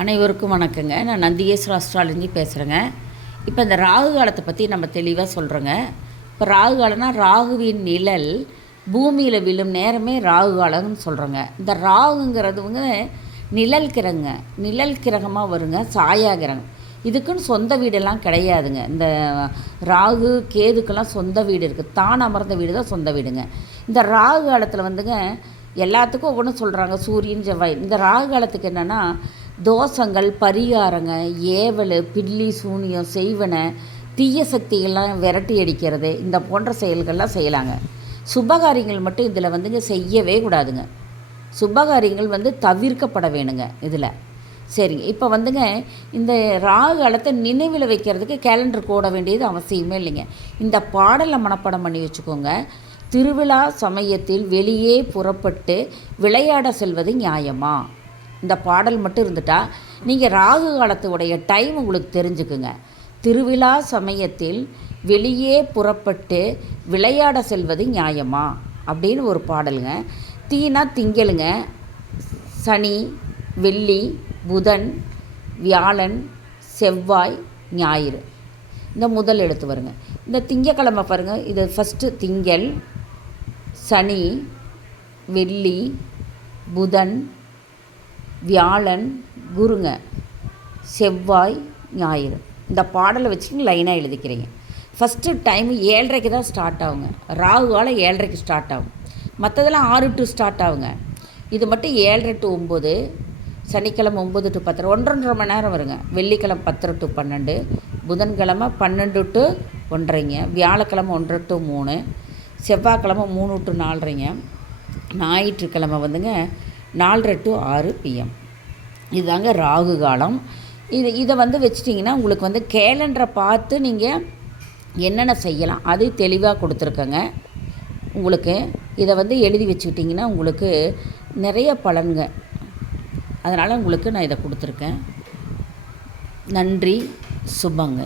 அனைவருக்கும் வணக்கங்க. நான் நந்திகேஸ்வர அஸ்ட்ராலஜி பேசுகிறேங்க. இப்போ இந்த ராகு காலத்தை பற்றி நம்ம தெளிவாக சொல்கிறோங்க. இப்போ ராகு காலம்னா ராகுவின் நிழல் பூமியில் விழும் நேரமே ராகு காலம்னு சொல்கிறோங்க. இந்த ராகுங்கிறது நிழல் கிரகமாக வருங்க, சாயா கிரகம். இதுக்குன்னு சொந்த வீடெல்லாம் கிடையாதுங்க. இந்த ராகு கேதுக்கெல்லாம் சொந்த வீடு இருக்குது. தான் அமர்ந்த வீடு தான் சொந்த வீடுங்க. இந்த ராகு காலத்தில் எல்லாத்துக்கும் ஒவ்வொன்றும் சொல்கிறாங்க. சூரியன் செவ்வாய். இந்த ராகு காலத்துக்கு என்னென்னா தோஷங்கள், பரிகாரங்க, ஏவல், பில்லி, சூனியம், செய்வனை, தீய சக்திகள்லாம் விரட்டி அடிக்கிறது, இந்த போன்ற செயல்கள்லாம் செய்யலாங்க. சுபகாரியங்கள் மட்டும் இதில் செய்யவே கூடாதுங்க. சுபகாரியங்கள் தவிர்க்கப்பட வேணுங்க இதில். சரிங்க. இப்போ இந்த ராகு காலத்தை நினைவில் வைக்கிறதுக்கு கேலண்டர் போட வேண்டியது அவசியமே இல்லைங்க. இந்த பாடலை மனப்பாடம் பண்ணி வச்சுக்கோங்க. திருவிழா சமயத்தில் வெளியே புறப்பட்டு விளையாட செல்வது நியாயமா? இந்த பாடல் மட்டும் இருந்துட்டா நீங்கள் ராகு காலத்துடைய டைம் உங்களுக்கு தெரிஞ்சுக்குங்க. திருவிழா சமயத்தில் வெளியே புறப்பட்டு விளையாட செல்வது நியாயமா அப்படின்னு ஒரு பாடலுங்க. தீனா திங்களுங்க, சனி, வெள்ளி, புதன், வியாழன், செவ்வாய், ஞாயிறு. இந்த முதல் எழுத்து வருங்க. இந்த திங்கக்கிழமை பாருங்கள். இது ஃபஸ்ட்டு திங்கள், சனி, வெள்ளி, புதன், வியாழன், குருங்க, செவ்வாய், ஞாயிறு. இந்த பாடலை வச்சுட்டு லைனாக எழுதிக்கிறீங்க. ஃபஸ்ட்டு டைமு 7:30 தான் ஸ்டார்ட் ஆகுங்க. ராகு காலம் 7:30 ஸ்டார்ட் ஆகும். மற்றதெல்லாம் 6 to ஸ்டார்ட் ஆகுங்க. இது மட்டும் 7:30 to 9. சனிக்கிழமை 9 to 10, 1.5 மணி நேரம் வருங்க. வெள்ளிக்கிழமை 10 to 12, புதன்கிழமை 12 to 1:30, வியாழக்கிழமை 1 to 3, செவ்வாய்க்கிழமை 3 to 4:30, ஞாயிற்றுக்கிழமை 4:30 to 6 PM. இதுதாங்க ராகு காலம். இதை வச்சிட்டிங்கன்னா உங்களுக்கு கேலண்டரை பார்த்து நீங்கள் என்னென்ன செய்யலாம் அது தெளிவாக கொடுத்துருக்கங்க. உங்களுக்கு இதை எழுதி வச்சுக்கிட்டிங்கன்னா உங்களுக்கு நிறைய பலன்க. அதனால் உங்களுக்கு நான் இதை கொடுத்துருக்கேன். நன்றி, சுபங்க.